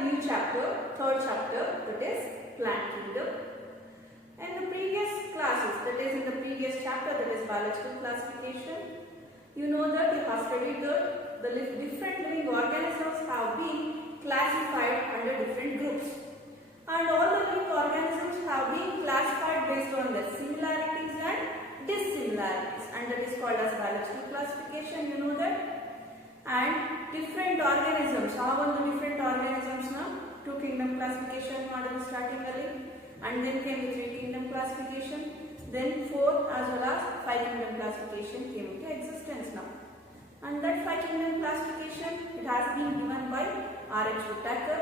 a new chapter, third chapter, that is plant kingdom. In the previous classes, that is in the previous chapter, that is biological classification, you know that you have studied that the different living organisms have been classified under different groups. And all the living organisms have been classified based on their similarities and dissimilarities, and that is called as biological classification, you know that. And different organisms, how the different organisms now, two kingdom classification model starting early, and then came the three kingdom classification, then fourth as well as five kingdom classification came into existence now. And that five kingdom classification, it has been given by R.H. Whittaker.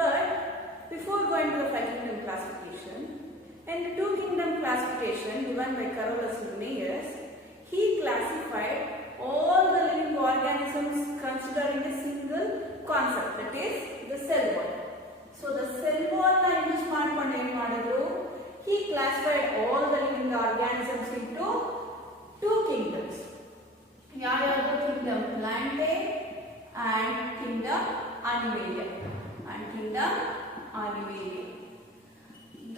But before going to the five kingdom classification, in the two kingdom classification given by Carolus Linnaeus, he classified all the living organisms considering a single concept, that is the cell wall. So the cell wall na use ಮಾಡ್ಕೊಂಡು ಏನು ಮಾಡಿದ್ರು, he classified all the living organisms into two kingdoms. ಯಾವ್ಯಾವುದು? Kingdom Plantae and Kingdom Animalia.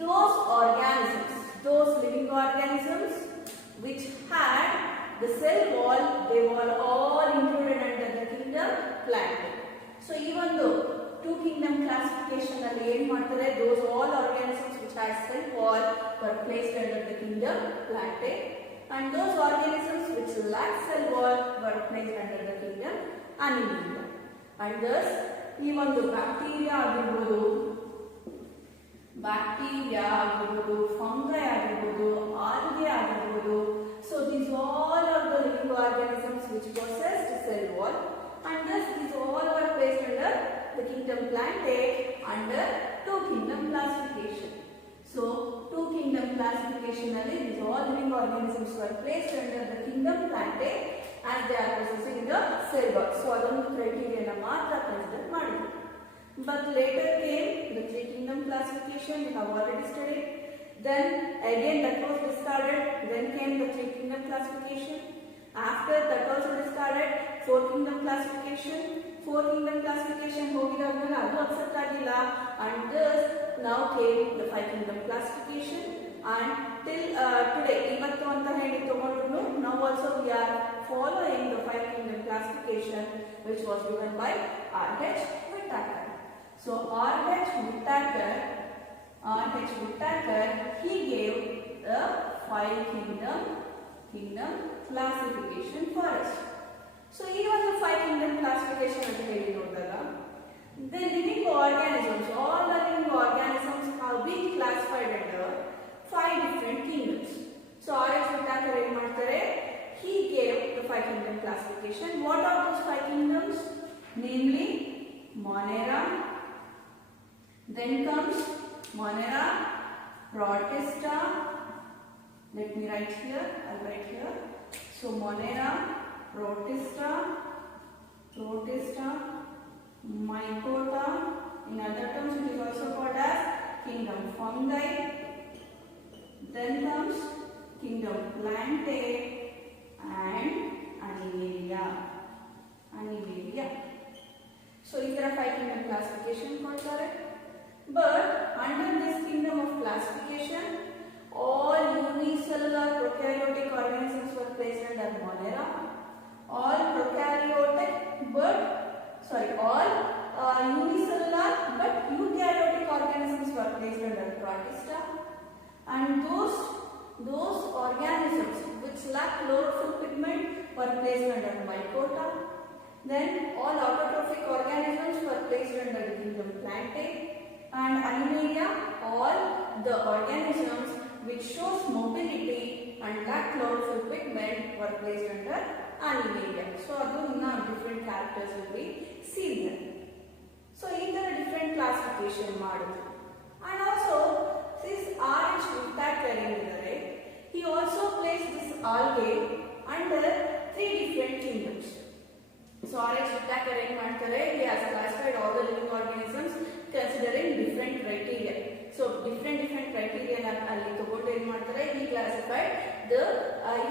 Those organisms, those living organisms which had the cell wall, they were all included under the Kingdom Plantae. So even though two kingdom classification alli ಏನು ಮಾಡ್ತಾರೆ, those all organisms which had cell wall were placed under the Kingdom Plantae, and those organisms which lack cell wall were placed under the Kingdom Animalia. And thus even the bacteria ಆಗಿರಬಹುದು, fungi ಆಗಿರಬಹುದು, algae ಆಗಿರಬಹುದು, so these all are the living organisms which possessed cell wall, and thus these all were placed under the Kingdom Plantae under two kingdom classification. So two kingdom classification alli these all living organisms were placed under the Kingdom Plantae as they are possessing the cell wall. So adondu criteria na matra consider madidru. But later came the three kingdom classification, we have already studied. Then again that was discarded. Then came the three kingdom classification. After that also discarded, four kingdom classification. Four kingdom classification ಹೋಗಿದಾದ್ಮೇಲೆ ಅದು accept ಆಗಿಲ್ಲ, and thus now came the five kingdom classification. And till today ಇವತ್ತು ಅಂತ ಹೇಳಿ ತಗೊಂಡ್ರು, now also we are following the five kingdom classification which was given by R.H. Whittaker. So R.H. Whittaker, he gave the five kingdom classification for us. So even the five kingdom classification ಅಂತ ಹೇಳಿ ನೋಡಿದಾಗ, the living organisms, all the living organisms have been classified under five different kingdoms. So R.H. Whittaker ಏನು ಮಾಡ್ತಾರೆ, he gave the five kingdom classification. What are those five kingdoms? Namely Monera, then comes Monera Protista. Let me write here, I'll write here. So Monera Protista, Mycota, in other terms it is also called as Kingdom Fungi. Then comes Kingdom Plantae and Animalia. So these are five kingdom classification ಕೊಡ್ತಾರೆ. But under this kingdom of classification, all unicellular prokaryotic organisms were placed under Monera. All unicellular but eukaryotic organisms were placed under Protista, and those organisms which lack chlorophyll pigment were placed under Mycota. Then all autotrophic organisms were placed under the Kingdom Plantae, and Animalia, all the organisms which shows mobility and lack chlorophyll pigment were placed under Animalia. So aduna different characters will be seen there. So either a different classification ಮಾಡಿದ್ರು. And also this R.H. Whittaker ಏನಿದ್ದಾರೆ, he also placed this algae under three different kingdoms. So R.H. Whittaker ಏನು ಮಾಡ್ತಾರೆ, he has classified all the living organisms considering different criteria. So different criteria ಅಲ್ಲಿ ತಗೊಂಡು ಏನು ಮಾಡ್ತಾರೆ, he classified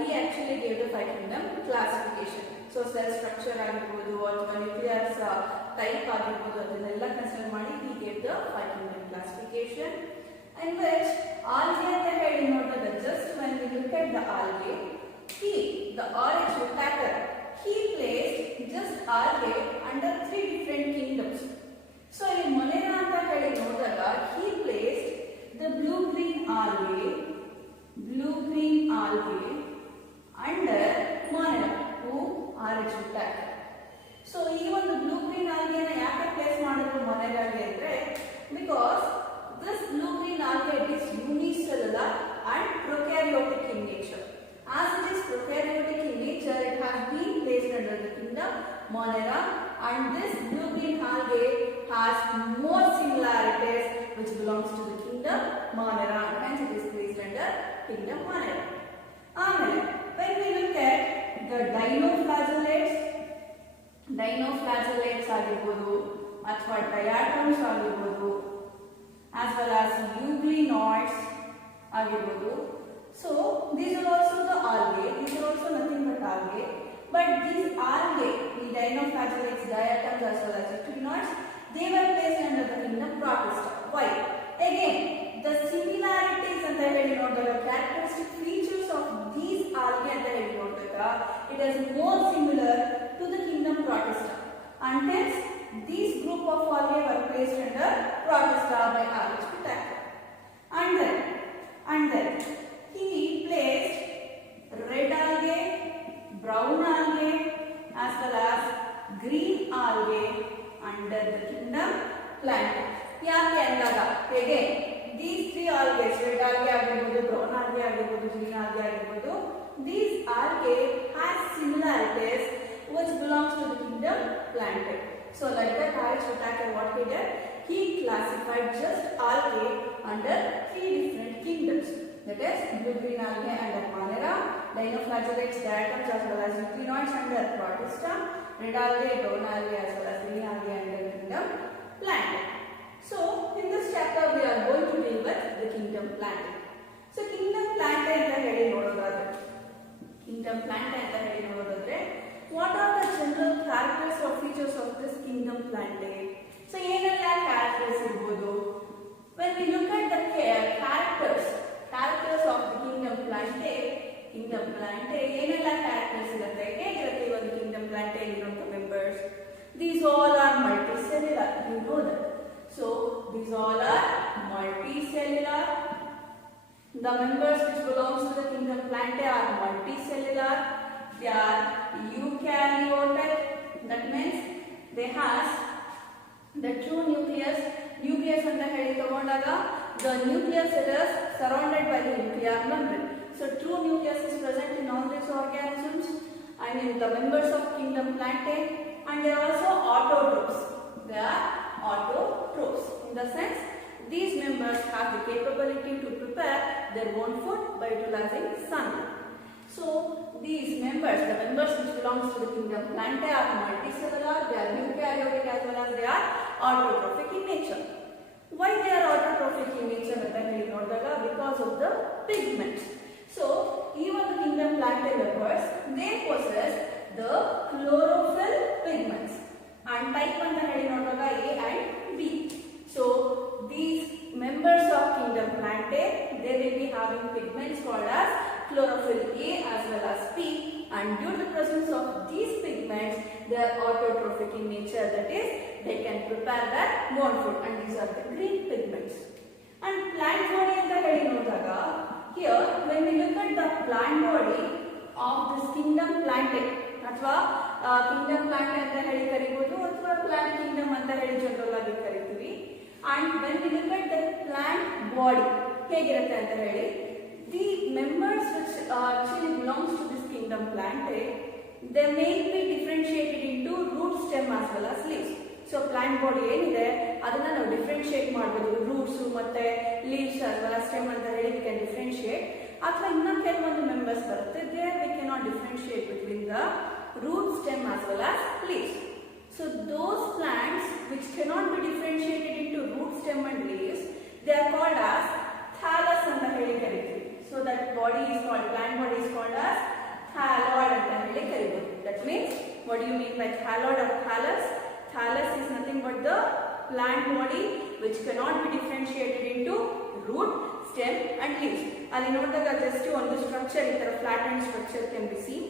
he actually gave the five kingdom classification. So cell structure ಆಗಿರಬಹುದು, ಅಥವಾ nucleus type ಆಗಿರಬಹುದು ಅದನ್ನೆಲ್ಲ ಕನ್ಸಿಡರ್ ಮಾಡಿ he gave the 5 kingdom classification. In which algae ಅಂತ ಹೇಳಿ ನೋಡಿದಾಗ just when we look at the algae, he, the RH Whittaker, he placed just algae under 3 different kingdoms. So in Monera ಅಂತ ಹೇಳಿ ನೋಡಿದಾಗ he placed the blue-green algae under Monera, who RH Whittaker. So ಈ ಒಂದು blue-green algae ನ ಯಾಕೆ place ಮಾಡಿದ್ರು ಮೊನೆರಾಗೆ ಅಂದ್ರೆ because this blue-green algae is unicellular and prokaryotic in nature. As it is prokaryotic in nature, it has been placed under the kingdom Monera, and this blue-green algae has more similarities which belongs to the kingdom Monera, and hence it is placed under kingdom Monera. When we look at the dinoflagellates ಆಗಿರಬಹುದು ಅಥವಾ diatoms ಆಗಿರಬಹುದು as well as euglenoids ಆಗಿರಬಹುದು. So these are also the algae. These are also nothing but algae. But these algae, the dinoflagellates, diatoms as well as euglenoids, they were placed under the kingdom Protista. Why? Again, the similarities and the characteristic features of these algae and the it is more similar to the kingdom Protista, and hence these group of algae were placed under Protista by RH Whittaker. And then he placed red algae, brown algae as well as green algae under the kingdom Plantae. ಯಾಕೆ ಅಂದಾಗ ಹೇಗೆ these 3 algae, red algae ಆಗಿರಬಹುದು, brown algae ಆಗಿರಬಹುದು, green algae ಆಗಿರಬಹುದು, these algae has similarities which belongs to the kingdom Plantae. So like that RH Whittaker what he did, he classified just algae under 3 different kingdoms, that is blue-green algae under Monera, dinoflagellates, diatoms as well as euglenoids under Protista, red algae, brown algae as well as green algae under kingdom Plantae. So in this chapter we are going to deal with the kingdom Plantae. So kingdom Plantae ಅಂತ ಹೇಳಿ ನೋಡೋದಾದ್ರೆ what are the general characters or features of this kingdom Plantae? So ಏನೆಲ್ಲ characters ಇರಬಹುದು? When we look at the characters of the kingdom Plantae ಏನೆಲ್ಲ characters ಇರುತ್ತೆ? ಹೇಗಿರುತ್ತೆ ಈ ಒಂದು kingdom Plantae ಇರುವಂತ members? These all are multicellular, you know that. So these all are multicellular. The members which belongs to the kingdom Plantae are multicellular. They are eukaryotic. That means they has the true nucleus. Nucleus ಅಂತ ಹೇಳಿ ತಗೊಂಡಾಗ the nucleus is surrounded by the nuclear membrane. So true nucleus is present in all these organisms. I mean the members of kingdom Plantae, and they are also autotrophs. They are autotrophs in the sense these members have the capability to prepare their own food by utilizing sunlight. So these members, the members which belongs to the kingdom Plantae are multicellular, they are eukaryotic as well as they are autotrophic in nature. Why they are autotrophic in nature? Because of the pigments. So even the kingdom Plantae members, they possess the chlorophyll pigments, and type anta heli nodaga A and B. So these members of kingdom Plantae, they will be having pigments called as chlorophyll A as well as P, and due to the presence of these pigments, they are autotrophic in nature, that is they can prepare their own food, and these are the green pigments. And plant body anta heli nodaga, here when we look at the plant body of this kingdom Plantae ಅಥವಾ kingdom Plantae ಅಂತ ಹೇಳಿ ಕರೀಬಹುದು ಅಥವಾ plant kingdom ಅಂತ ಹೇಳಿ general ಆಗಿ ಕರೀತೀವಿ. And when we look at the plant body ಹೇಗಿರುತ್ತೆ ಅಂತ ಹೇಳಿ, the members which actually belongs to this kingdom Plantae, they may be differentiated into root, stem as well as leaves. So plant body ಏನಿದೆ ಅದನ್ನ ನಾವು differentiate ಮಾಡಬಹುದು, roots ಮತ್ತೆ leaves as well as stem ಅಂತ ಹೇಳಿ we can differentiate. ಅಥವಾ ಇನ್ನ ಕೆಲವೊಂದು ಮೆಂಬರ್ಸ್ ಬರುತ್ತೆ, there we cannot differentiate between the root, stem as well as leaves. So those plants which cannot be differentiated into root, stem and leaves, they are called as thallus anta heli kariತೀವಿ. So that body is called, plant body is called as thalloid anta heli kariಬಹುದು. That means what do you mean by thalloid or thallus? Thallus is plant body which cannot be differentiated into root, stem and leaves. ಅಲ್ಲಿ ನೋಡಿದಾಗ just ಒಂದು structure ಈ ತರ flattened structure can be seen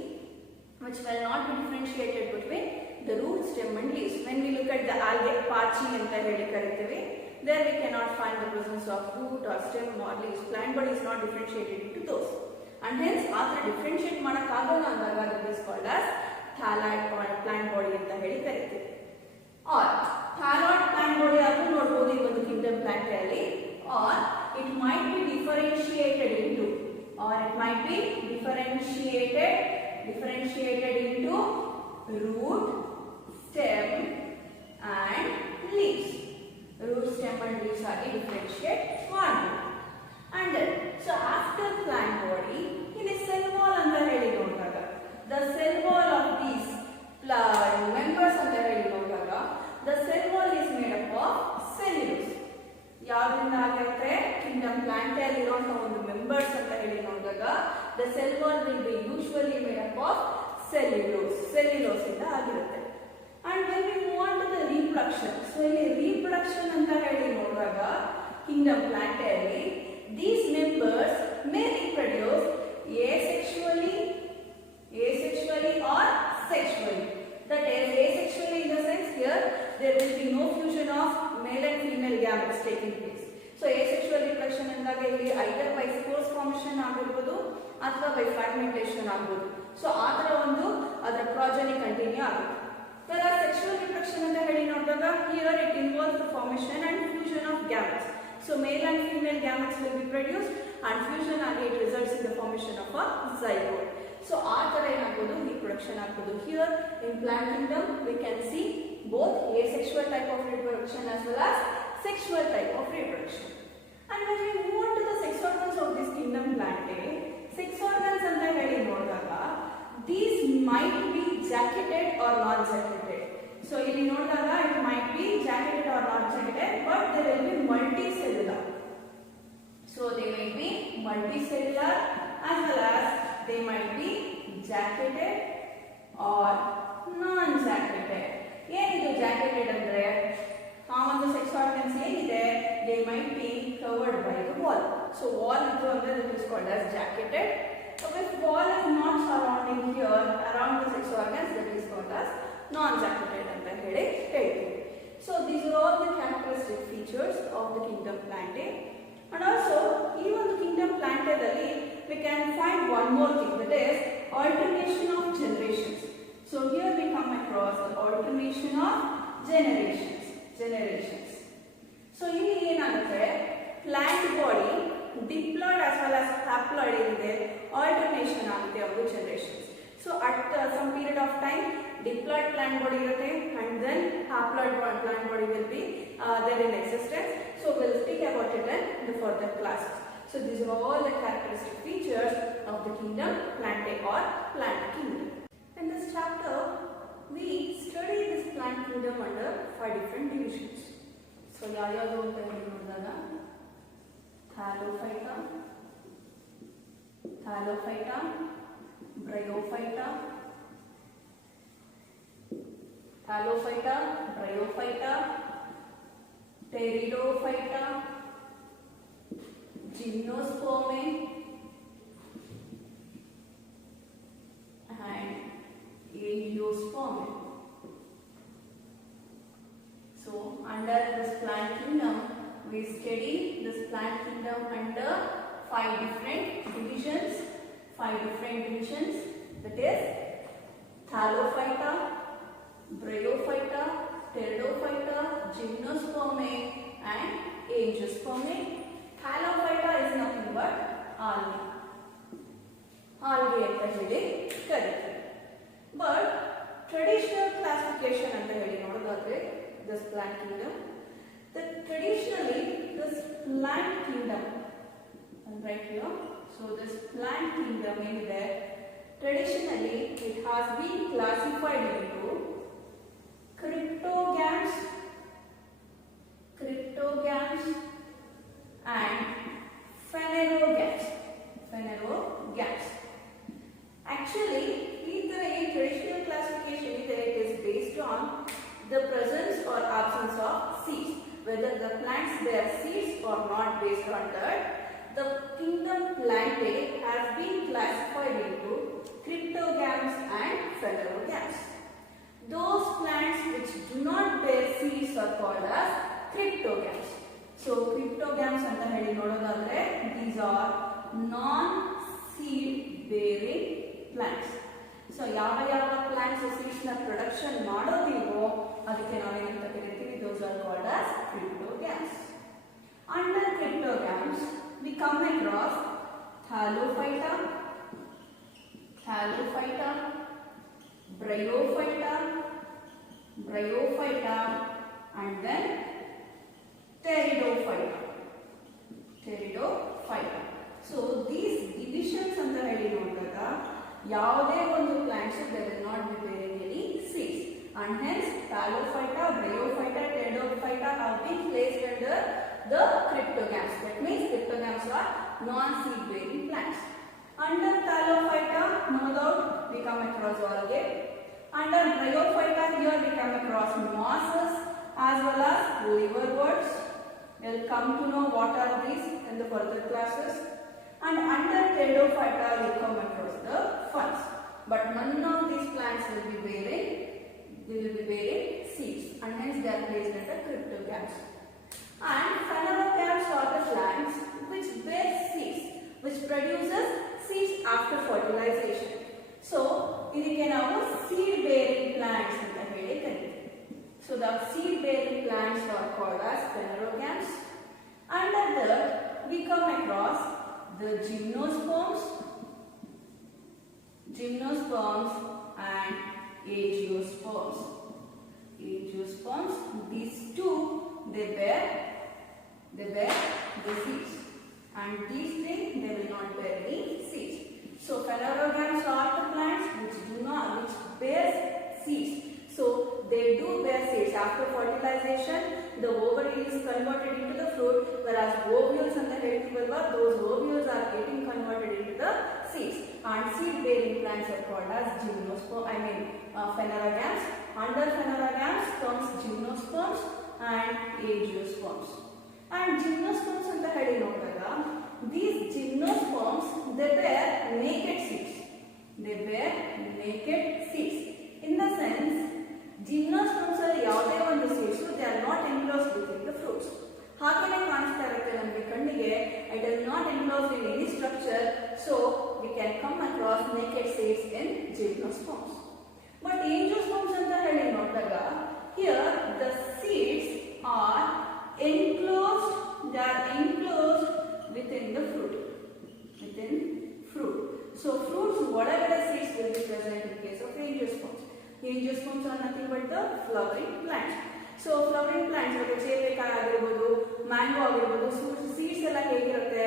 which will not be differentiated between the root, stem and leaves. When we look at the algae, ಪಾಚಿ ಅಂತ ಹೇಳಿ ಕರೀತೇವೆ, there we cannot find the presence of root or stem or leaves. Plant body is not differentiated into those, and hence ಆತರ differentiate ಮಾಡಕ್ಕಾಗಲ್ಲ ಅಂದಾಗ that is called as thalloid plant body ಅಂತ ಹೇಳಿ ಕರೀತೇವೆ. or thalloid plant body ಆದ್ರೂ ನೋಡಬಹುದು ಈ ಒಂದು kingdom plant ಅಲ್ಲಿ, or it might be differentiated into into root, stem and leaves. Root, stem and leaves are differentiate one. And then, so after plant body, in a cell wall anta heli nodaga, the cell wall of these members anta heli nodaga, the cell wall is made up of cellulose. ಯಾವ್ದ್ರಿಂದ ಆಗುತ್ತೆ? kingdom plant ಅಲ್ಲಿ ಇರುವಂತ ಒಂದು members ಅಂತ ಹೇಳಿ ನೋಡಿದಾಗ the cell wall will be usually made up of cellulose ಇಂದ ಆಗಿರುತ್ತೆ. And when we move on to the reproduction, so ಇಲ್ಲಿ reproduction ಅಂತ ಹೇಳಿ ನೋಡಿದಾಗ kingdom plant ಅಲ್ಲಿ these members may reproduce asexually or sexually. That is, asexually in the sense here there will be no fusion of male and female gametes taking place. So asexual reproduction ಅಂದಾಗ ಇಲ್ಲಿ either by spores formation ಆಗಿರಬಹುದು ಅಥವಾ by fragmentation ಆಗಬಹುದು. So ಆ ತರ ಒಂದು ಅದರ progeny continue ಆಗುತ್ತೆ. Whereas sexual reproduction ಅಂತ ಹೇಳಿ ನೋಡಿದಾಗ here it involves the formation and fusion of gametes. So male and female gametes will be produced and fusion ಆಗಿ it results in the formation of a zygote. So ಆ ತರ ಏನಾಗಬಹುದು reproduction ಆಗಬಹುದು. Here in plant kingdom we can see both asexual type of reproduction as well as sexual type of reproduction. And when we move on to the sex organs of this kingdom Plantae, sex organs anta heli nodaga these might be jacketed or non-jacketed. So ಇಲ್ಲಿ ನೋಡಿದಾಗ it might be jacketed or non-jacketed, but they will be multicellular. So they may be multicellular as well as they might be jacketed or non-jacketed. ಏನಿದು jacketed ಅಂದ್ರೆ ಆ ಒಂದು sex organs ಏನಿದೆ they might be covered by the wall. So wall ಇತ್ತು ಅಂದ್ರೆ that is called as jacketed. So if wall is not surrounding here around the sex organs, that is called as non-jacketed ಅಂತ ಹೇಳಿ ಹೇಳ್ತೀವಿ. So these are all the characteristic features of the kingdom Plantae. And also ಈ ಒಂದು kingdom Plantae ದಲ್ಲಿ we can find one more thing, that is alternation of generations. So here we come across the alternation of generations. So ಇಲ್ಲಿ ಏನಾಗುತ್ತೆ plant body diploid as well as haploid ಏನಿದೆ alternation ಆಗುತ್ತೆ of the generations. So at some period of time diploid plant body ಇರುತ್ತೆ and then haploid plant body will be there in existence. So we'll speak about it in the further classes. So these are all the characteristic features of the kingdom Plantae or plant kingdom. In this chapter we study this plant kingdom under 5 different divisions. So ಯಾವ್ಯಾವುದು ಅಂತ ಹೇಳಿ ನೋಡಿದಾಗ Thallophyta, Bryophyta, Pteridophyta, Gymnospermae and Angiospermae. So under this plant kingdom we study this plant kingdom under 5 different divisions. That is Thallophyta, Bryophyta, Pteridophyta, Gymnospermae and Angiospermae. Thallophyta is nothing but algae ಅಂತ ಹೇಳಿ ಕರೀತೀವಿ. But traditional classification ಅಂತ ಹೇಳಿ ನೋಡೋದಾದ್ರೆ this plant kingdom, that traditionally this plant kingdom, and right here, so this plant kingdom ಏನಿದೆ traditionally it has been classified into cryptogams and phanerogams. Actually either a traditional classification either it is based on the presence or absence of seeds. whether the plants bear seeds or not. Based on that, the kingdom Plantae has been classified into cryptogams and phanerogams. Those plants which do not bear seeds are called as cryptogams. So cryptogams anta heli nododadre, these are non-seed bearing plants. So ಯಾವ plants seeds na production ಮಾಡೋದಿವೋ ಅದಕ್ಕೆ ನಾವೇನಂತ ಕರಿತೀವಿ, those are called as cryptogams. Under cryptogams we come across Thallophyta, Bryophyta, and then Pteridophyta. So these divisions anta heli noಡಿದಾಗ ಯಾವುದೇ ಒಂದು plants they will not be bearing any seeds, and hence Thallophyta, Bryophyta, Pteridophyta have been placed under the cryptogams. That means cryptogams are non-seed bearing plants. Under Thallophyta, no doubt we come across algae. Under Bryophyta, here we come across mosses as well as liverworts. We'll come to know what are these in the further classes. And under Pteridophyta, we come across the ferns. But none of these plants will be bearing seeds, and hence they are placed under cryptogams. And phanerogams are the plants which bear seeds, which produces seeds after fertilization. So ಇದಕ್ಕೆ ನಾವು seed bearing plants ಅಂತ ಹೇಳಿ ಕರೀತೀವಿ. So the seed bearing plants are called as phanerogams. Under that we come across the gymnosperms and angiosperms. These two they bear the seeds, and these three they will not bear any seeds. So phanerogams are the plants which bear seeds. So they do bear seeds after fertilization. The ovary is converted into the fruit, whereas ovules and the those ovules are getting converted into the seeds. And seed bearing plants are called as phanerogams. Under phanerogams comes gymnosperms and angiosperms. And gymnosperms anta heli nodadaga, these gymnosperms they bear naked seeds. In the sense, gymnosperms are ಯಾವುದೇ ಒಂದು seeds they are not enclosed within the fruits. ಹಾಗೇನೇ ಕಾಣಿಸ್ತಾ ಇರುತ್ತೆ ನಮಗೆ ಕಣ್ಣಿಗೆ, it is not enclosed in any structure, so we can come across naked seeds in gymnosperms. But angiosperms anta heli ನೋಡಿದಾಗ, here the seeds are enclosed within the fruit. So fruits ಒಳಗಡೆ seeds will be present in case of angiosperms. Angiosperms are nothing but the flowering plants. So flowering plants like ಚೇಪೆಕಾಯಿ ಆಗಿರಬಹುದು, mango ಆಗಿರಬಹುದು, seeds ಎಲ್ಲ ಹೇಗಿರುತ್ತೆ?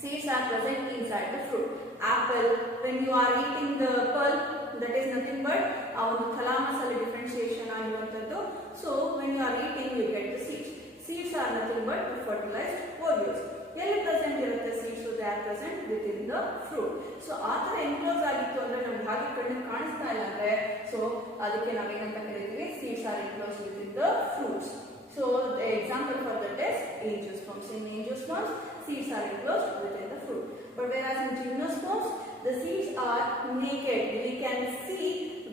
Seeds are present inside the fruit. Apple, when you are eating the pulp, that is nothing but ಒಂದು thalamus ಅಲ್ಲಿ differentiation ಆಗಿರುವಂತದ್ದು. So when you are eating you get the seeds. Seeds are nothing but the fertilized ovules. ಎಲ್ಲಿ present ಇರುತ್ತೆ seeds? They are present within the fruit. So ಆ ತರ enclose ಆಗಿತ್ತು ಅಂದ್ರೆ ನಮ್ಗೆ ಹಾಗೆ ಕಣ್ಣಿಗೆ ಕಾಣಿಸ್ತಾ ಇಲ್ಲ ಅಂದ್ರೆ, ಸೊ ಅದಕ್ಕೆ ನಾವೇನಂತ ಕರಿತೀವಿ? Seeds are enclosed within the fruits. So the example for that is angiosperms. In angiosperms, seeds are enclosed within the fruit. But whereas in gymnosperms, the seeds are naked. We can see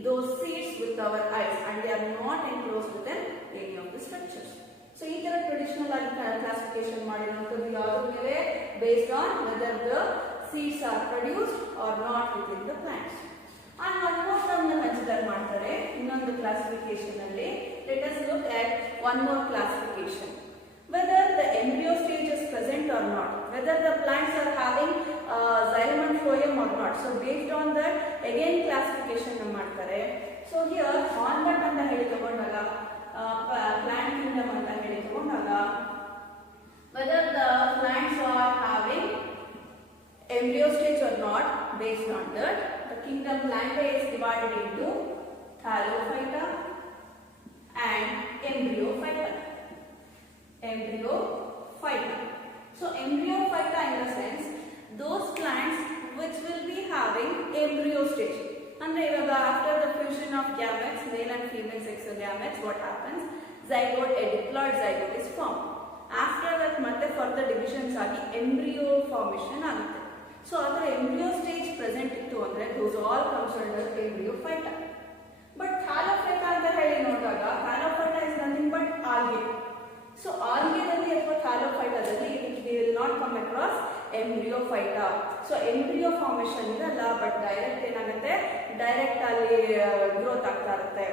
those seeds with our eyes, and they are not enclosed within any of the structures. So ಈ ತರ traditional ಆಗಿ classification ಮಾಡಿರುವಂತದ್ದು ಯಾವುದ್ರ ಮೇಲೆ? based on whether the seeds are produced or not within the plants. And one more term na consider ಮಾಡ್ತಾರೆ ಇನ್ನೊಂದು classification ಅಲ್ಲಿ. Let us look at one more classification. Whether the embryo stage is present or not, whether the plants are having xylem and phloem or not. So based on that again classification na ಮಾಡ್ತಾರೆ. So here hornbutt ಅಂತ ಹೇಳಿ ತಗೊಂಡಾಗ, plant kingdom ಅಂತ ಹೇಳಿ ತಗೊಂಡಾಗ, whether the plants are having embryo stage or not, based on that the kingdom Plantae is divided into Thallophyta and Embryophyta. So Embryophyta in the sense those plants which will be having embryo stage. Andre ivaga after the fusion of gametes, male and female sexual gametes, what happens? zygote, a diploid zygote is formed. After that ಮತ್ತೆ further divisions ಆಗಿ embryo formation ಆಗುತ್ತೆ. So ಅದರ embryo stage present ಇತ್ತು ಅಂದ್ರೆ those all comes under embryo phyta. But thallophyta ಅಂತ ಹೇಳಿ ನೋಡಿದಾಗ thallophyta is nothing but algae. So algae ದಲ್ಲಿ ಅಥವಾ thallophyta ದಲ್ಲಿ we will not come across embryo phyta. So embryo formation ಇರಲ್ಲ, but direct ಏನಾಗುತ್ತೆ, direct ಅಲ್ಲಿ growth ಆಗ್ತಾ ಇರುತ್ತೆ.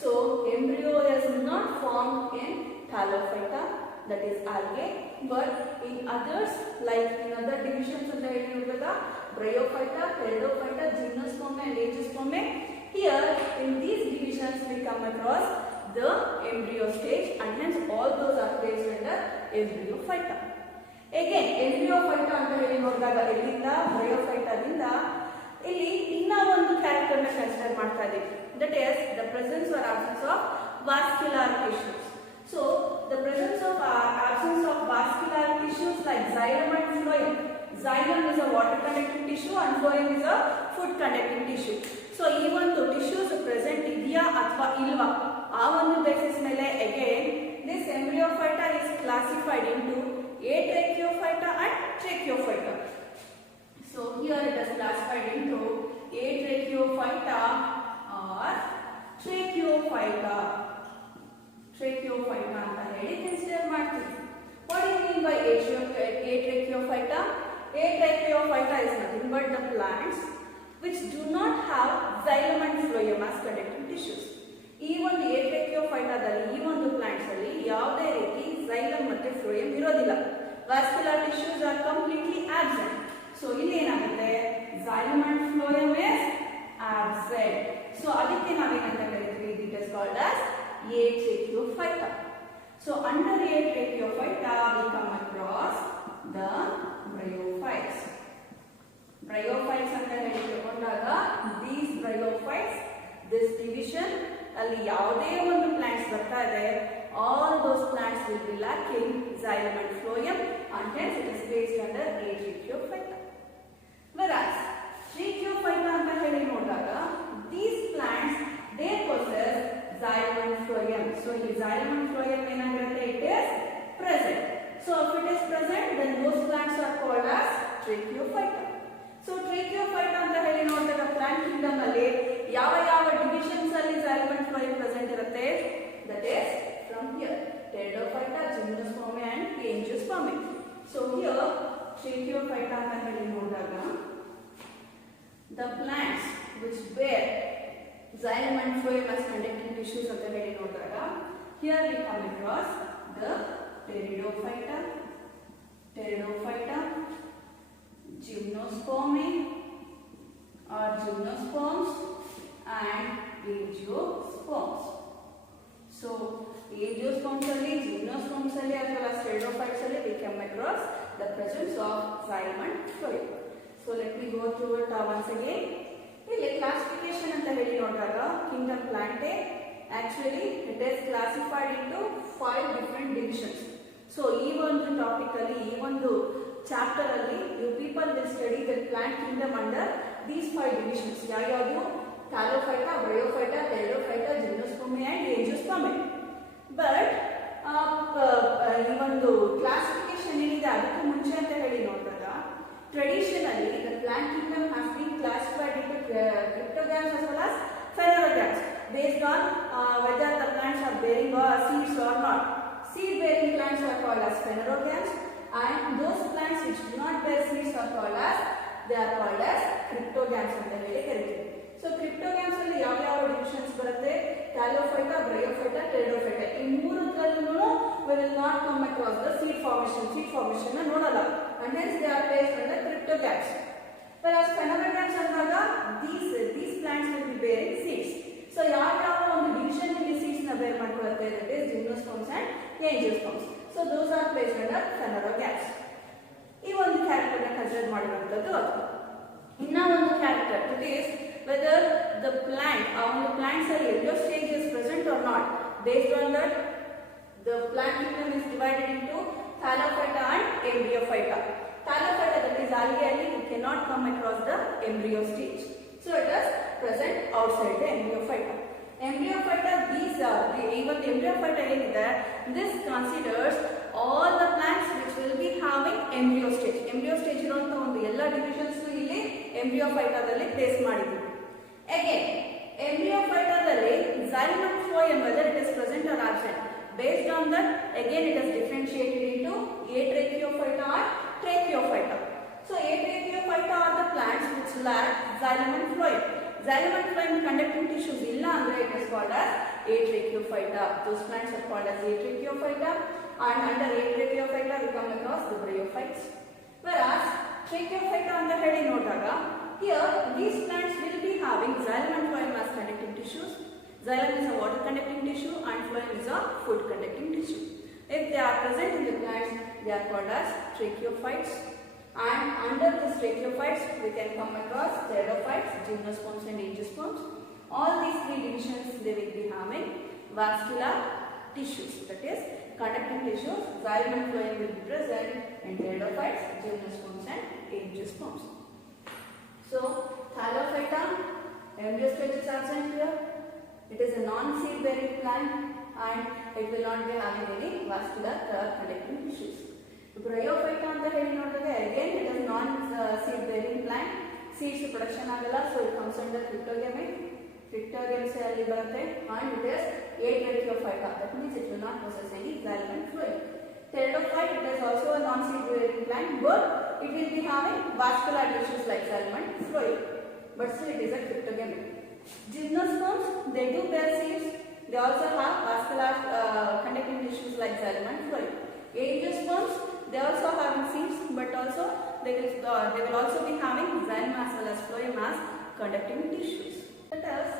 So embryo is not formed in thallophyta, that is algae, but in others like in other divisions ಅಂತ ಹೇಳಿ ನೋಡಿದಾಗ bryophyta, pteridophyta, gymnosperm and angiosperm, here in these divisions we come across the embryo stage and hence all those are placed under embryophyta. Again embryophyta ಅಂತ ಹೇಳಿ ನೋಡಿದಾಗ ಎಲ್ಲಿಂದ bryophyta ದಿಂದ ಇಲ್ಲಿ ಇನ್ನ ಒಂದು ಕ್ಯಾರೆಕ್ಟರ್ ನ ಕನ್ಸಿಡರ್ ಮಾಡ್ತಾ ಇದೀವಿ, that is the presence or absence of vascular tissues. So the presence of absence of vascular tissues like xylem and phloem. Xylem is a water conducting tissue and phloem is a food conducting tissue. So ಈ ಒಂದು tissues present ಇದೆಯಾ ಅಥವಾ ಇಲ್ವಾ ಆ ಒಂದು basis ಮೇಲೆ again this embryophyta is classified into atracheophyta and tracheophyta. So here it is classified into atracheophyta or tracheophyta. Tracheophyta ಅಂತ ಹೇಳಿ ಕನ್ಸಿಡರ್ ಮಾಡ್ತೀವಿ. What do you mean by atracheophyta? Atracheophyta is nothing but the plants which do not have xylem and phloem as conducting tissues. ಈ ಒಂದು atracheophyta ದಲ್ಲಿ ಈ ಒಂದು plants ಅಲ್ಲಿ ಯಾವುದೇ ರೀತಿ xylem ಮತ್ತೆ phloem ಇರೋದಿಲ್ಲ. Vascular tissues are completely absent. So ಇಲ್ಲಿ ಏನಾಗುತ್ತೆ, xylem and phloem is absent. So ಅದಕ್ಕೆ ನಾವೇನಂತ ಕರೀತೀವಿ, it is called as atracheophyta. So under atracheophyta we come across the bryophytes. Bryophytes ಅಂತ ಹೇಳಿ ತಗೊಂಡಾಗ these bryophytes, this division ಅಲ್ಲಿ ಯಾವುದೇ ಒಂದು plants ಬರ್ತಾ ಇದೆ, all those plants will be lacking xylem and phloem and hence it is placed under atracheophyta. Whereas tracheophyta ಅಂತ ಹೇಳಿ ನೋಡಿದಾಗ these plants they possess xylem and phloem. So in xylem and phloem ಏನಾಗಿರುತ್ತೆ, it is present. So if it is present then those plants are called as tracheophyta. So tracheophyta ಅಂತ ಹೇಳಿ ನೋಡಿದಾಗ plant kingdom ಅಲ್ಲಿ ಯಾವ ಯಾವ divisions ಅಲ್ಲಿ xylem and phloem present ಇರುತ್ತೆ, that is from here pteridophyta, gymnosperm and angiosperm. So here tracheophyta ಅಂತ ಹೇಳಿ ನೋಡಿದಾಗ the plants which bear xylem and phloem as conducting tissues ಅಂತ ಹೇಳಿ ನೋಡಿದಾಗ here we come across the pteridophyta, gymnosperm or gymnosperms and angiosperms. So angiosperms alli, gymnosperms alli as well as pteridophytes alli we come across the presence of xylem and phloem. So let me go through it once again. ಇಲ್ಲಿ classification ಅಂತ ಹೇಳಿ ನೋಡಿದಾಗ kingdom plantae actually it is classified into 5 different divisions. So ಈ ಒಂದು topic ಅಲ್ಲಿ ಈ ಒಂದು chapter ಅಲ್ಲಿ you people will study the plant kingdom under these 5 divisions. ಯಾವ್ಯಾವುದು? Thallophyta, bryophyta, pteridophyta, gymnosperm and angiosperm. But ಈ ಒಂದು ಕ್ಲಾಸಿಫಿಕೇಶನ್ ಏನಿದೆ ಅದಕ್ಕೂ ಮುಂಚೆ ಅಂತ ಹೇಳಿ ನೋಡಿದಾಗ traditionally the plant kingdom has been classified into cryptogams as well as phanerogams based on whether the plants are bearing seeds or not. Seed bearing plants are called as phanerogams and those plants which do not bear seeds are called as cryptogams anta heli kariteve. So cryptogams alli yav divisions barutte, thallophyta, bryophyta, pteridophyta. In mooradrallೂ we will not come across the seed formation na nodala and hence they are placed under cryptogams. Whereas phanerogams andaga these plants will be bearing seeds. So yav ಒಂದು division ಅಲ್ಲಿ seeds na bear ಮಾಡ್ಕೊಳ್ಳುತ್ತೆ, that is gymnosperms and angiosperms. So those are placed under phanerogams. ಈ ಒಂದು character ನ consider ಮಾಡಿರುವಂತದ್ದು ಅದು. ಇನ್ನ ಒಂದು character, it is whether the plant or the plants are embryo stage is present or not. Based on that the plant kingdom is divided into thallophyta and embryophyta. Thallophyta, that is algae, you cannot come across the embryo stage, so it is present outside the embryophyta. Embryophyta, these are even the embryophyta ಏನಿದೆ, this considers all the plants which will be having embryo stage. Embryo stage ಇರುವಂತ ಒಂದು ಎಲ್ಲ divisions ಇಲ್ಲಿ embryophyta ದಲ್ಲಿ place ಮಾಡಿದ್ದೀವಿ. Again, embryophyta ದಲ್ಲಿ xylem and phloem, whether it is present or absent. Based on that, again it is differentiated into atracheophyta or tracheophyta. So atracheophyta are the plants which lack xylem and phloem. Xylem and phloem conducting tissues illa andre it is called as atracheophyta. Those plants are called as atracheophyta, and under atracheophyta we come across the bryophytes. Whereas tracheophyta on the heading notaga, here these plants will be having xylem and phloem as conducting tissues. Xylem is a water conducting tissue and phloem is a food conducting tissue. If they are present in the plants, they are called as tracheophytes. And under these tracheophytes, we can come across pteridophytes, gymnosperms and angiosperms. All these three divisions, they will be having vascular tissues, that is conducting tissues. Xylem and phloem will be present in pteridophytes, gymnosperms and angiosperms. So, thallophyta, embryo stage is absent here. It is a non-seed bearing plant and it will not be having any vascular conducting tissues. Bryophyta on the head note again it is non-seed bearing plant. Seeds production agala, so it comes under cryptogamy. Cryptogamy cell barutte and it is atracheophyta. That means it will not possess any xylem and phloem. Pteridophyte, it is also a non-seed bearing plant, but it will be having vascular tissues like xylem and phloem. But still it is a cryptogamy. Gymnosperms, they do bear seeds. They also have vascular conducting tissues like xylem and phloem. Angiosperms, they also have seeds, but also they will also be having xylem as well as phloem as conducting tissues. Let us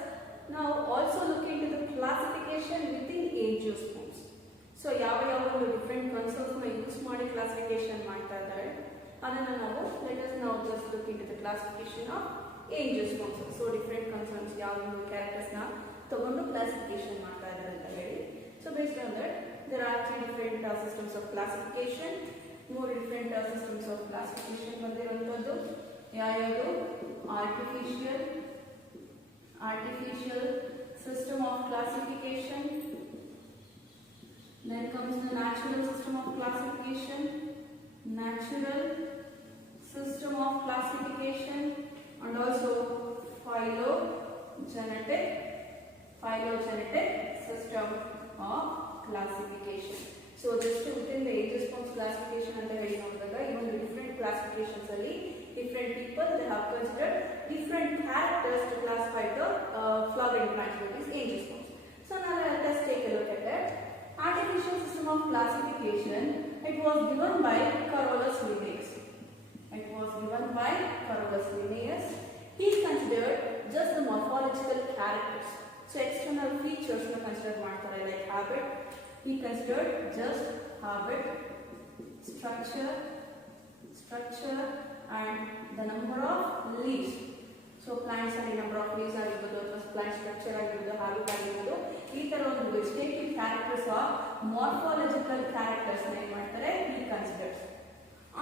now also look into the classification within angiosperms. So, ಯಾವ different concepts use ಮಾಡಿ classification ಮಾಡ್ತಾ ಇದ್ದಾರೆ. ಅದನ್ನ ನಾವು let us now just look into the classification of angiosperms. So, different concerns ಯಾವ characters ನ ತಗೊಂಡು classification ಮಾಡ್ತಾ ಇದ್ದಾರೆ ಅಂತ ಹೇಳಿ. So, based on that, there are three different systems of classification. More different systems of classification ಬಂದಿರುವಂತದ್ದು ಯಾವುದು artificial system of classification. Then comes the natural system of classification, and also phylogenetic system of classification. So just within the angiosperms classification and the heading of the even the different classifications ali different people they have considered different characters to classify the flowering plants, that is angiosperms. So now let us take a look at that. Artificial system of classification, it was given by Carolus Linnaeus. He considered just the morphological characters. So external features were considered like habit. He considered just habit, structure and the number of leaves. So plants and number of leaves are equal to plant structure and the habit are equal to each one vegetative characters or morphological characters he considers.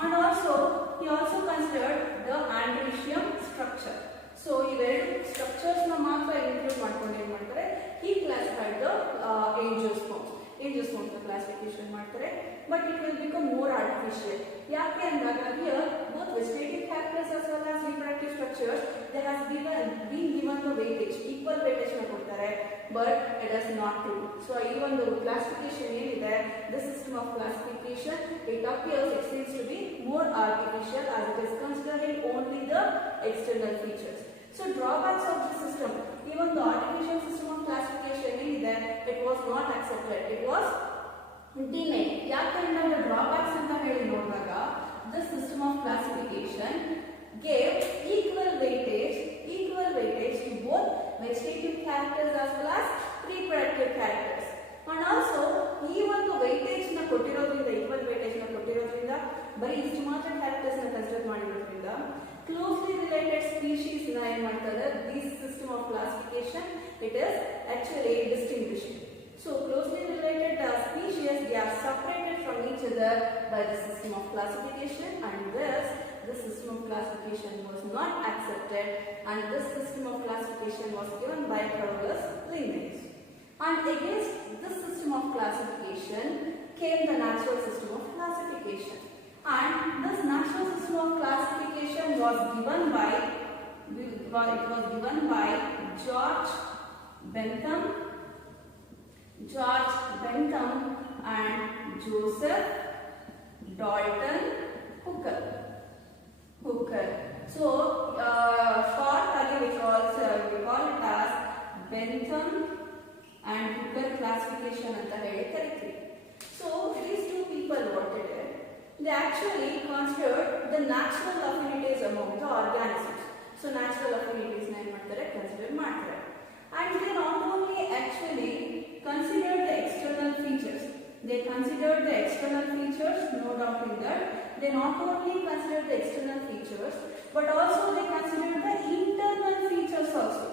And also he also considered the androecium structure. So iveru structures na matra include ಮಾಡ್ಕೊಂಡು ಏನು ಮಾಡ್ತಾರೆ, he classified the angiosperms classification ಮಾಡ್ತಾರೆ, but it will become more artificial. ಯಾಕೆ ಅಂದಾಗ here both vegetative characters as well as reproductive structures they has been given the weightage, equal weightage na ಕೊಡ್ತಾರೆ, but it is not true. So even the classification ಏನಿದೆ, this system of classification it appears, it seems to be more artificial as it is considering only the external features. So drawbacks of the system, even the artificial system of classification it was not accepted, it was denied. ಯಾಕಂದ್ರೆ the drawbacks ಅಂತ ಹೇಳಿ ನೋಡಿದಾಗ this system of classification gave equal weightage to both vegetative characters as well as reproductive characters. And also ಈ ಒಂದು weightage ನ ಕೊಟ್ಟಿರೋದ್ರಿಂದ, equal weightage ನ ಕೊಟ್ಟಿರೋದ್ರಿಂದ ಬರೀ ಇಷ್ಟು ಮಾತ್ರ ಕ್ಯಾರೆಕ್ಟರ್ಸ್ ನ ಕನ್ಸಿಡರ್ ಮಾಡಿರೋದ್ರಿಂದ closely related species na ಏನು ಮಾಡ್ತಾರೆ, this system of classification it is actually distinguishing. So closely related species they are separated from each other by the system of classification, and thus this system of classification was not accepted, and this system of classification was given by Carolus Linnaeus. And against this system of classification came the natural system of classification. And this natural system of classification was given by George Bentham and Joseph Dalton Hooker. So short we call it as Bentham and Hooker classification anta heli karithವಿ. So these two people what did it? They actually considered the natural affinities among the organisms. So natural affinities na ಏನು ಮಾಡ್ತಾರೆ consider ಮಾಡ್ತಾರೆ. And they not only actually considered the external features. They considered the external features, no doubt in that. They not only considered the external features, but also they considered the internal features also.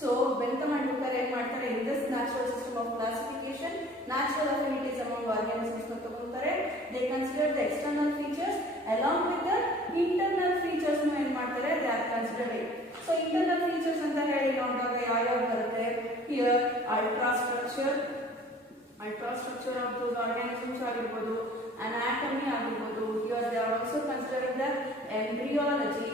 So Bentham and Hooker ಏನು ಮಾಡ್ತಾರೆ, in this natural system of classification, natural affinities among organisms na ತಗೊಂತಾರೆ. They considered the external features along with the internal features nu ಏನು ಮಾಡ್ತಾರೆ, they are considering. So internal features ಅಂತ ಹೇಳಿ ನೋಡಿದಾಗ ಯಾವ ಬರುತ್ತೆ, here ultrastructure of those organisms ಆಗಿರಬಹುದು, anatomy ಆಗಿರಬಹುದು. Here they are also considering the embryology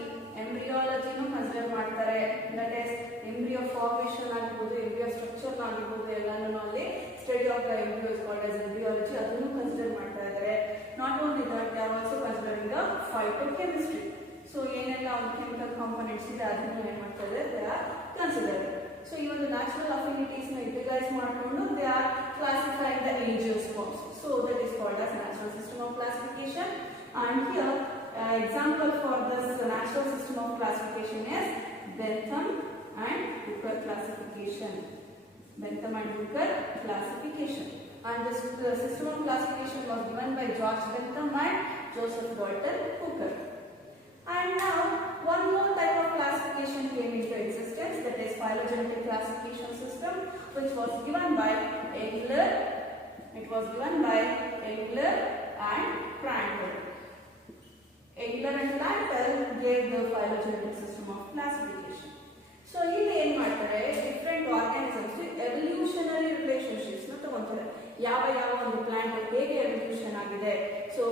nu consider ಮಾಡ್ತಾರೆ. That is embryo formation ಆಗಿರಬಹುದು, embryo structure ಆಗಿರಬಹುದು, ಎಲ್ಲಾನು ಅಲ್ಲಿ study of the embryo is called as embryology, ಅದನ್ನು consider ಮಾಡ್ತಾ ಇದ್ದಾರೆ. Not only that, they are also considering the phytochemistry. So ಏನೆಲ್ಲ ಒಂದು chemical components ಇದೆ ಅದನ್ನು ಏನು ಮಾಡ್ತಾ ಇದ್ದಾರೆ, they are considering. So even the natural affinities na utilize ಮಾಡ್ಕೊಂಡು they are classifying the angiosperms. So that is called as natural system of classification. And here example for this natural system of classification is Bentham and Hooker classification. And this system of classification was given by George Bentham and Joseph Dalton Hooker. And now one more type of classification came into existence, that is phylogenetic classification system, which was given by Engler. It was given by Engler and Prandtl. Engler and Prandtl gave the phylogenetic system of classification. So ಇಲ್ಲಿ ಏನು ಮಾಡ್ತಾರೆ, different organisms evolutionary relationships ನ ತಗೊಂತಾರೆ. ಯಾವ ಒಂದು plant ಹೇಗೆ evolution ಆಗಿದೆ. So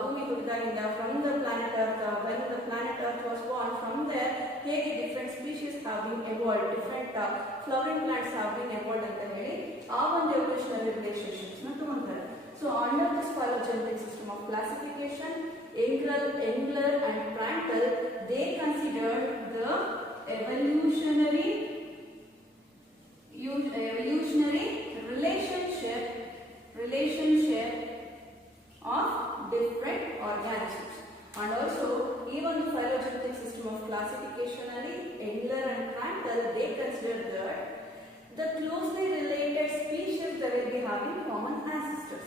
ಭೂಮಿ ಹುಟ್ಟಿದಾಗಿಂದ from the planet Earth, when the planet Earth was born, from there ಹೇಗೆ different species have been evolved, different flowering plants have been evolved ಅಂತ ಹೇಳಿ ಆ ಒಂದು evolutionary relationships ನ ತಗೊಂತಾರೆ. So under this phylogenetic system of classification, Engler and Prandtl, they considered the evolutionary relationship of different organisms. And also even the phylogenetic system of classification ali Engler and Prandtl, they considered that the closely related species that will be having common ancestors.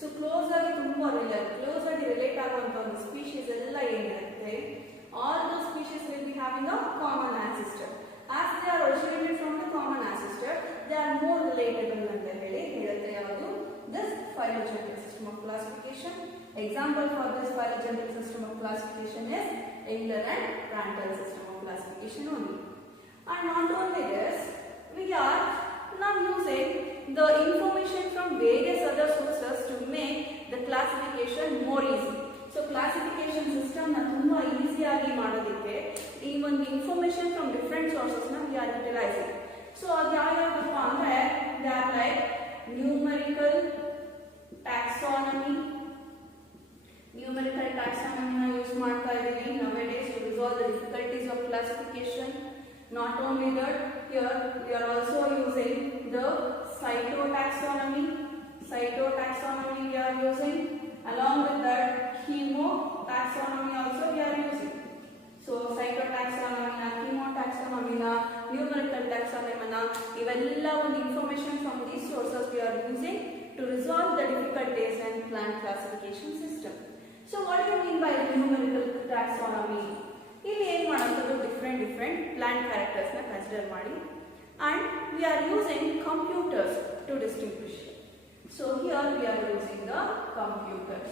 So close ಆಗಿ relate ಆಗುವಂತ ಒಂದು species ಎಲ್ಲ ಏನಿರುತ್ತೆ, all those species will be having a common ancestor. As they are originated from the common ancestor, they are more relatable ಅಂತ ಹೇಳಿ ಹೇಳುತ್ತೆ ಯಾವುದು, this phylogenetic system of classification. Example for this phylogenetic system of classification is Engler and Prandtl system of classification only. And not only this, we are now using the information from various other sources to make the classification more easy. So classification system na ತುಂಬಾ easy ಆಗಿ ಮಾಡೋದಕ್ಕೆ ಈ ಒಂದು information from different sources na we are utilizing. So ಅದು ಯಾವ್ಯಾವಪ್ಪ ಅಂದ್ರೆ they are like numerical taxonomy na use ಮಾಡ್ತಾ ಇದೀವಿ nowadays to resolve the difficulties of classification. Not only that, here we are also using the cytotaxonomy we are using. Along with that, chemotaxonomy also we are using. So cytotaxonomy na, chemotaxonomy na, numerical taxonomy na, ಇವೆಲ್ಲ ಒಂದು information from these sources we are using to resolve the difficulties in plant classification system. So what do you mean by numerical taxonomy? ಇಲ್ಲಿ ಏನು ಮಾಡೋದು, different plant characters na consider ಮಾಡಿ, and we are using computers to distinguish. So here we are using the computers.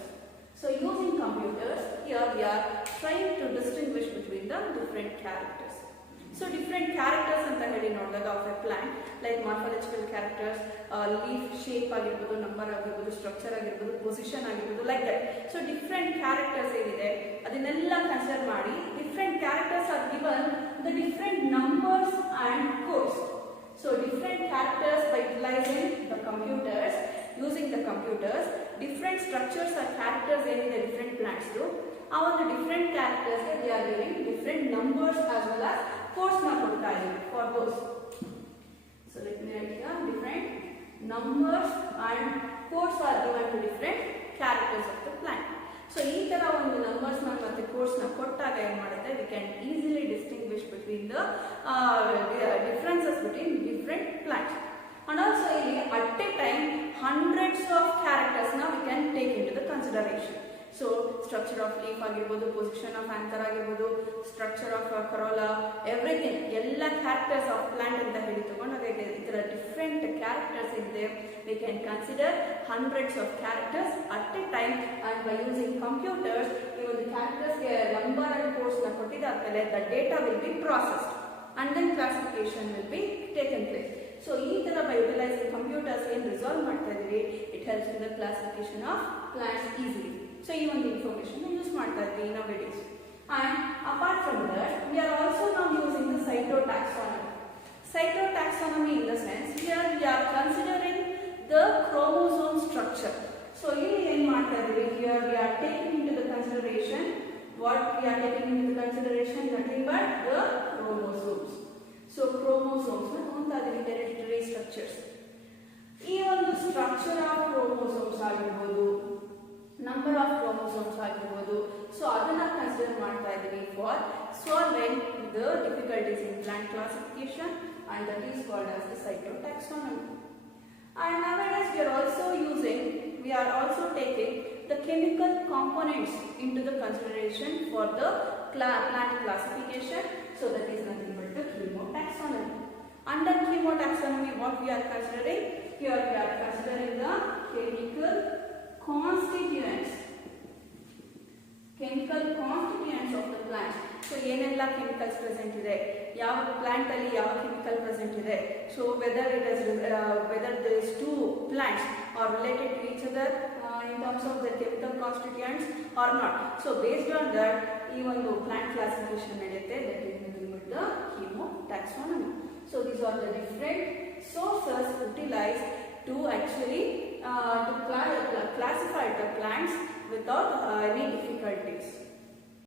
So using computers, here we are trying to distinguish between the different characters. So different characters anta heli nodaga of a plant, like morphological characters, leaf shape agirbodu, number agirbodu, structure agirbodu, position agirbodu, like that. So different characters enide adinella consider ಮಾಡಿ different characters are given the different numbers and codes. So different characters by utilizing the computers, using the computers, different structures or characters enide different plants do ಆ ಒಂದು different characters they are giving different numbers as well as codes na ಕೊಡ್ತಾ ಇದ್ದಾರೆ for those. So let me write here different numbers and codes are given to different characters of the plant. So ಈ ತರ ಒಂದು numbers ನ ಮತ್ತೆ codes ನ ಕೊಟ್ಟಾಗ ಏನು ಮಾಡುತ್ತೆ, we can easily distinguish between the differences between different plants. And also ಇಲ್ಲಿ at a time hundreds of characters now we can take into the consideration. So structure of leaf agirbodu, position of anther agirbodu, structure of corolla, everything ella characters of plant anta heli ತಗೊಂಡಾಗ ಇದರ different characters in there we can consider hundreds of characters at a time, and by using computers ಈ ಒಂದು characters ಗೆ number and codes ನ ಕೊಟ್ಟಿದ್ದಾದ್ಮೇಲೆ the data will be processed and then classification will be taken place. So ಈ ತರ by utilizing computers ಏನು resolve ಮಾಡ್ತಾ ಇದೀವಿ, it helps in the classification of plants easily. So ಈ ಒಂದು information use ಮಾಡ್ತಾ ಇದ್ದೀವಿ nowadays. And apart from that we are also now using the cytotaxonomy. Cytotaxonomy in the sense here we are considering the chromosome structure. So ಇಲ್ಲಿ ಏನು ಮಾಡ್ತಾ ಇದ್ದೀವಿ, here we are taking into the consideration what we are taking into the consideration, nothing but the chromosomes. So chromosomes ಅಂತ ಅದರ hereditary structures. ಈ ಒಂದು structure of chromosomes ಆಗಿರಬಹುದು, number of chromosomes ಆಗಿರಬಹುದು, so ಅದನ್ನ ಕನ್ಸಿಡರ್ ಮಾಡ್ತಾ ಇದ್ದೀವಿ for solving the difficulties in plant classification, and that is called as the cytotaxonomy. And nowadays we are also taking the chemical components into the consideration for the plant classification, so that is nothing but the chemotaxonomy. Under chemotaxonomy what we are considering, here we are considering the chemical constituents of the plant. So ಏನೆಲ್ಲ chemicals present ಇದೆ, ಯಾವ plant ಅಲ್ಲಿ ಯಾವ chemical present ಇದೆ, so whether there is two plants are related to each other in terms of the chemical constituents or not. So based on that ಈ ಒಂದು plant classification ನಡೆಯುತ್ತೆ, that is nothing but the chemotaxonomy. So these are the different sources utilized to actually to classify the plants without any difficulties.